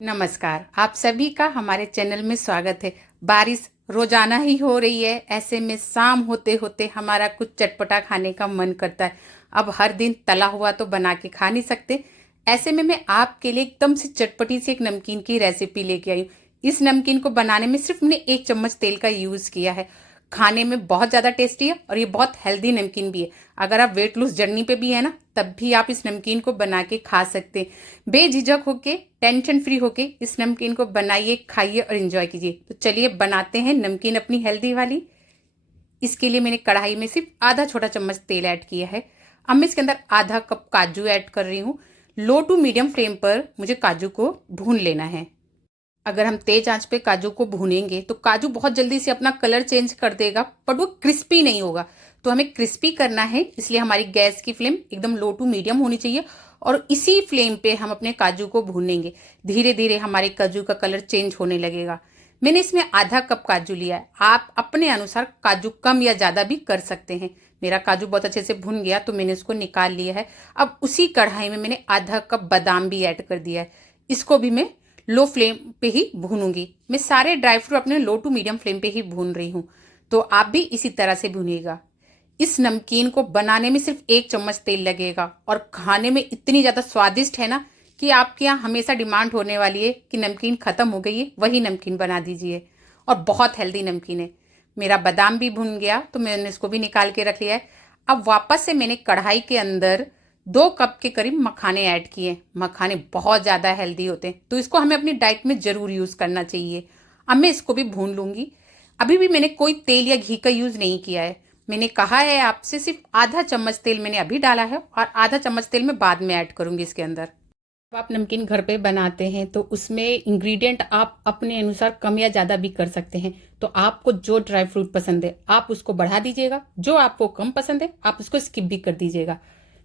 नमस्कार, आप सभी का हमारे चैनल में स्वागत है। बारिश रोजाना ही हो रही है, ऐसे में शाम होते होते हमारा कुछ चटपटा खाने का मन करता है। अब हर दिन तला हुआ तो बना के खा नहीं सकते। ऐसे में मैं आपके लिए एकदम से चटपटी सी एक नमकीन की रेसिपी लेके आई हूँ। इस नमकीन को बनाने में सिर्फ मैंने 1 चम्मच तेल का यूज़ किया है। खाने में बहुत ज़्यादा टेस्टी है और ये बहुत हेल्दी नमकीन भी है। अगर आप वेट लूज जर्नी पे भी है ना, तब भी आप इस नमकीन को बना के खा सकते हैं। बेझिझक होके, टेंशन फ्री होके इस नमकीन को बनाइए, खाइए और एंजॉय कीजिए। तो चलिए बनाते हैं नमकीन अपनी हेल्दी वाली। इसके लिए मैंने कढ़ाई में सिर्फ आधा छोटा चम्मच तेल ऐड किया है। अब मैं इसके अंदर आधा कप काजू ऐड कर रही हूँ। लो टू मीडियम फ्लेम पर मुझे काजू को भून लेना है। अगर हम तेज आंच पे काजू को भूनेंगे तो काजू बहुत जल्दी से अपना कलर चेंज कर देगा, पर वो क्रिस्पी नहीं होगा। तो हमें क्रिस्पी करना है, इसलिए हमारी गैस की फ्लेम एकदम लो टू मीडियम होनी चाहिए और इसी फ्लेम पे हम अपने काजू को भूनेंगे। धीरे धीरे हमारे काजू का कलर चेंज होने लगेगा। मैंने इसमें आधा कप काजू लिया है। आप अपने अनुसार काजू कम या ज़्यादा भी कर सकते हैं। मेरा काजू बहुत अच्छे से भुन गया तो मैंने इसको निकाल लिया है। अब उसी कढ़ाई में मैंने आधा कप बादाम भी ऐड कर दिया है। इसको भी मैं लो फ्लेम पे ही भूनूंगी। मैं सारे ड्राई फ्रूट अपने लो टू मीडियम फ्लेम पे ही भून रही हूँ, तो आप भी इसी तरह से भूनिएगा। इस नमकीन को बनाने में सिर्फ 1 चम्मच तेल लगेगा और खाने में इतनी ज़्यादा स्वादिष्ट है ना कि आपके यहाँ हमेशा डिमांड होने वाली है कि नमकीन ख़त्म हो गई है, वही नमकीन बना दीजिए। और बहुत हेल्दी नमकीन है। मेरा बादाम भी भुन गया तो मैंने इसको भी निकाल के रख लिया है। अब वापस से मैंने कढ़ाई के अंदर 2 कप के करीब मखाने ऐड किए। मखाने बहुत ज़्यादा हेल्दी होते हैं, तो इसको हमें अपनी डाइट में ज़रूर यूज़ करना चाहिए। अब मैं इसको भी भून लूँगी। अभी भी मैंने कोई तेल या घी का यूज़ नहीं किया है। मैंने कहा है आपसे, सिर्फ आधा चम्मच तेल मैंने अभी डाला है और आधा चम्मच तेल मैं बाद में ऐड करूँगी इसके अंदर। जब आप नमकीन घर पे बनाते हैं तो उसमें इंग्रेडिएंट आप अपने अनुसार कम या ज़्यादा भी कर सकते हैं। तो आपको जो ड्राई फ्रूट पसंद है आप उसको बढ़ा दीजिएगा, जो आपको कम पसंद है आप उसको स्किप भी कर दीजिएगा।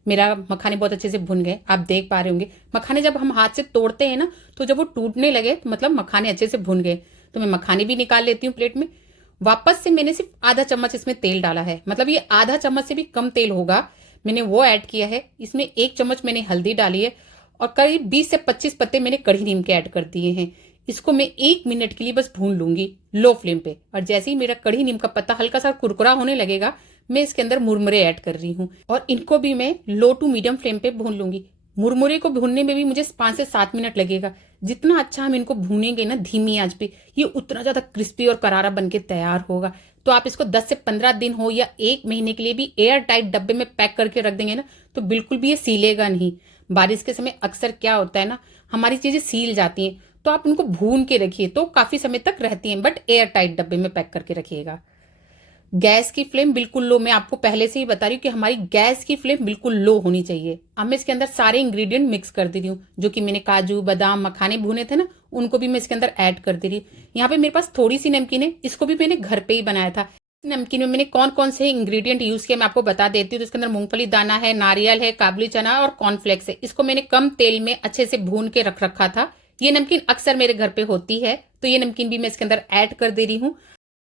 मेरा मखाने बहुत अच्छे से भुन गए, आप देख पा रहे होंगे। मखाने जब हम हाथ से तोड़ते हैं ना, तो जब वो टूटने लगे तो मतलब मखाने अच्छे से भुन गए। तो मैं मखाने भी निकाल लेती हूँ प्लेट में। वापस से मैंने सिर्फ आधा चम्मच इसमें तेल डाला है, मतलब ये आधा चम्मच से भी कम तेल होगा। मैंने वो ऐड किया है। इसमें 1 चम्मच मैंने हल्दी डाली है और करीब 20 से 25 पत्ते मैंने कढ़ी नीम के ऐड कर दिए हैं। इसको मैं 1 मिनट के लिए बस भून लूंगी लो फ्लेम पे। और जैसे ही मेरा कढ़ी नीम का पत्ता हल्का सा कुरकुरा होने लगेगा, मैं इसके अंदर मुरमुरे ऐड कर रही हूँ और इनको भी मैं लो टू मीडियम फ्लेम पे भून लूंगी। मुरमुरे को भूनने में भी मुझे 5 से 7 मिनट लगेगा। जितना अच्छा हम इनको भूनेंगे ना धीमी आंच पे, ये उतना ज्यादा क्रिस्पी और करारा बन के तैयार होगा। तो आप इसको 10 से 15 दिन हो या 1 महीने के लिए भी एयर टाइट डब्बे में पैक करके रख देंगे ना, तो बिल्कुल भी ये सीलेगा नहीं। बारिश के समय अक्सर क्या होता है ना, हमारी चीजें सील जाती हैं। तो आप उनको भून के रखिए तो काफी समय तक रहती हैं, बट एयर टाइट डब्बे में पैक करके रखिएगा। गैस की फ्लेम बिल्कुल लो, मैं आपको पहले से ही बता रही हूँ कि हमारी गैस की फ्लेम बिल्कुल लो होनी चाहिए। अब मैं इसके अंदर सारे इंग्रेडिएंट मिक्स कर दे रही हूँ। जो कि मैंने काजू बादाम मखाने भुने थे ना, उनको भी मैं इसके अंदर ऐड कर दे रही हूँ। यहाँ पे मेरे पास थोड़ी सी नमकीन है, इसको भी मैंने घर पे ही बनाया था। नमकीन में मैंने कौन कौन से इंग्रेडिएंट यूज किया मैं आपको बता देती हूँ। तो इसके अंदर मूंगफली दाना है, नारियल है, काबुली चना और कॉर्नफ्लेक्स है। इसको मैंने कम तेल में अच्छे से भून के रख रखा था। ये नमकीन अक्सर मेरे घर पे होती है, तो ये नमकीन भी मैं इसके अंदर ऐड कर दे रही हूँ।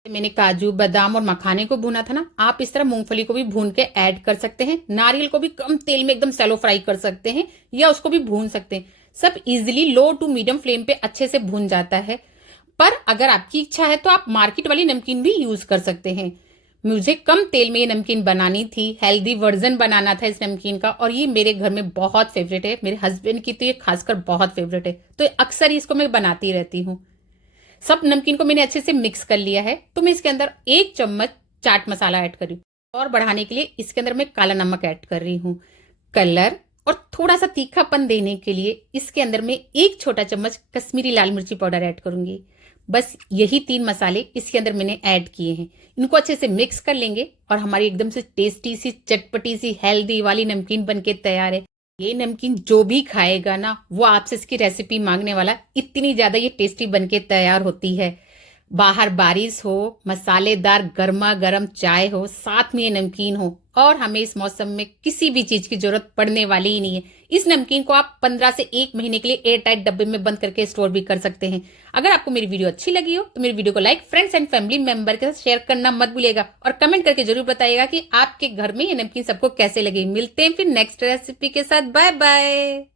मैंने काजू बादाम और मखाने को भुना था ना, आप इस तरह मूंगफली को भी भून के ऐड कर सकते हैं। नारियल को भी कम तेल में एकदम सैलो फ्राई कर सकते हैं या उसको भी भून सकते हैं। सब easily low to medium flame पे अच्छे से भून जाता है। पर अगर आपकी इच्छा है तो आप मार्केट वाली नमकीन भी यूज कर सकते हैं। मुझे कम तेल में ये नमकीन बनानी थी, हेल्दी वर्जन बनाना था इस नमकीन का, और ये मेरे घर में बहुत फेवरेट है। मेरे हस्बैंड की तो ये खासकर बहुत फेवरेट है, तो अक्सर इसको मैं बनाती रहती हूँ। सब नमकीन को मैंने अच्छे से मिक्स कर लिया है। तो मैं इसके अंदर 1 चम्मच चाट मसाला ऐड कर रही हूँ और बढ़ाने के लिए इसके अंदर मैं काला नमक ऐड कर रही हूँ। कलर और थोड़ा सा तीखापन देने के लिए इसके अंदर मैं 1 छोटा चम्मच कश्मीरी लाल मिर्ची पाउडर ऐड करूंगी। बस यही 3 मसाले इसके अंदर मैंने ऐड किए हैं। इनको अच्छे से मिक्स कर लेंगे और हमारी एकदम से टेस्टी सी चटपटी सी हेल्दी वाली नमकीन बनके तैयार है। ये नमकीन जो भी खाएगा ना, वो आपसे इसकी रेसिपी मांगने वाला। इतनी ज्यादा ये टेस्टी बनके तैयार होती है। बाहर बारिश हो, मसालेदार गर्मा गर्म चाय हो, साथ में ये नमकीन हो, और हमें इस मौसम में किसी भी चीज की जरूरत पड़ने वाली ही नहीं है। इस नमकीन को आप 15 से 1 महीने के लिए एयर टाइट डब्बे में बंद करके स्टोर भी कर सकते हैं। अगर आपको मेरी वीडियो अच्छी लगी हो तो मेरी वीडियो को like, friends and family member के साथ शेयर करना मत भूलिएगा और कमेंट करके जरूर बताइएगा कि आपके घर में ये नमकीन सबको कैसे लगे। मिलते हैं फिर नेक्स्ट रेसिपी के साथ। Bye bye.